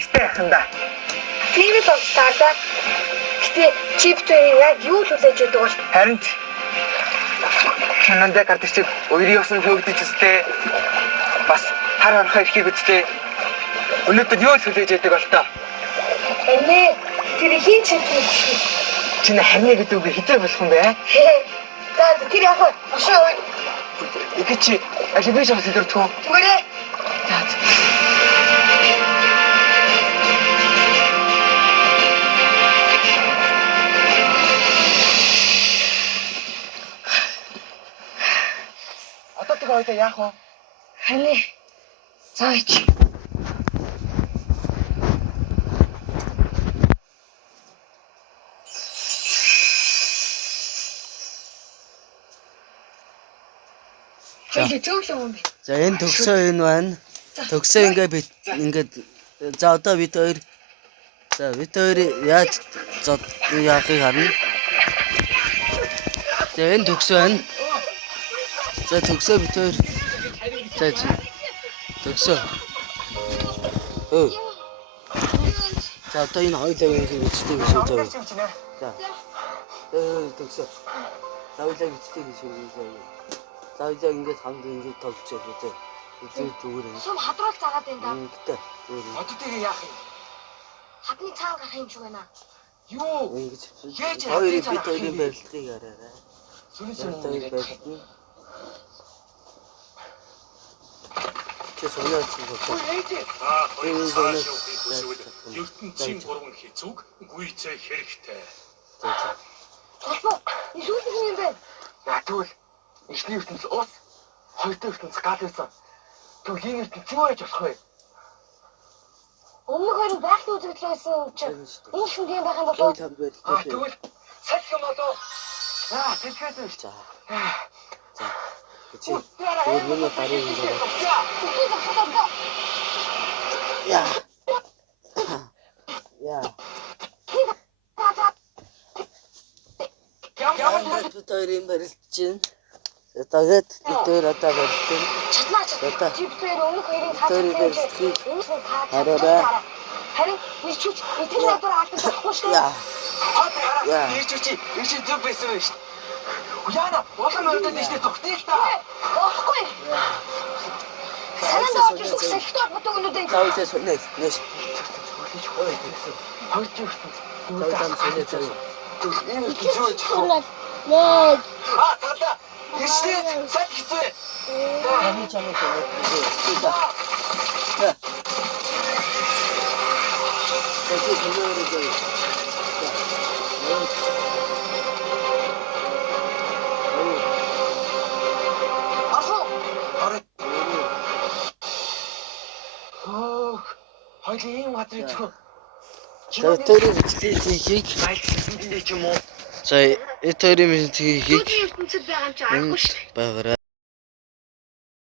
Гэвтэй яханда. Тийм л болтаалаа. Гэтэ чиптэй яг юу л үлээж өгдөг бол Харин Нандаа гардаг чиг уйрын ёсны хөөгдөж өстэй. Бас хар харахаа ирэхийг үзтээ. Өнөөдөр юу сүлээж яадаг бол тоо. Энэ тэр хин чиптэй. Чи харны гэдэг үг хизээ болох юм бэ? За тэр яг ошоо. Iki чи алибиш бас идэртгөө. Түгээрээ. За. Одоо тэг хоёлаа яах вэ? Хане. Заач. За энэ төгсөө энэ байна. Төгсөө ингээд за одоо бид хоёр яаж яахыг харна. За энэ төгсөө байна. За төгсөө бид хоёр за төгсөө. За одоо энэ хоёулаа үеийг бичдэг гэж үү. За. Төгсөө. За хоёулаа бичдэг гэж үү. Заавал ингээд хамт ингээд тоглож байгаа. Үзээ зүгээр юм. Сум хадруулж загаад байна да. Ингээд зүгээр. Одоо тэг яах юм? Хадны цаан гарах юм шиг байна. Юу? Ингэж хоёрын бид хоёрын барилдыг хараарай. Сүнсэн барилдна. Чи сонирч байна. ертөнцийн гурван хэцүүг гүйцээ хэрэгтэй. Толбоо, эсвэл юм бэ? Ятвал эхний ертөнц ус, хоёрдугаар ертөнц гал байсан. Тэгвэл энэ ертөнц юу яаж болох вэ? Өмнөх хоёрын байгалийн үзэгдлээс чинь энэ шин тийм байх юм болов. Тэгвэл салх юм болоо. Аа, салхиас биш. За. Чи өөр миний гарын юм байна. Яа. Бид хоёрын барилд чинь тэгээд бид хоёр одоо барилдсан. Чатнаа чиптэй өмнөх хоёрын Тэрийг барилдахыг хараарай. харин ичүүч тэр надад алдаж болохгүй шүү. Яа. Чи зүг байсан байх шүү. Яна, олон мөрдөд нэштэй тогтъё л та. Болохгүй. Санаа зовж сэхтэй боддог өнөдөө. Заавал сонёс. Нэш. Хоёрдугаар ертөнц. Заавал сонёс. Энэ юу гэж байна? Нээ. Тата. Эцэг салх хэвээ. Таны чамаа сонёс. За. Тэгэ сонёс. Хоёул ийм газрыг зөвхөн За тэрийг хийхийг айлчлсан юм уу? за тэрийг хийхийг Ертөнцид байгаа юм чи аргагүй шүү. байгаарай.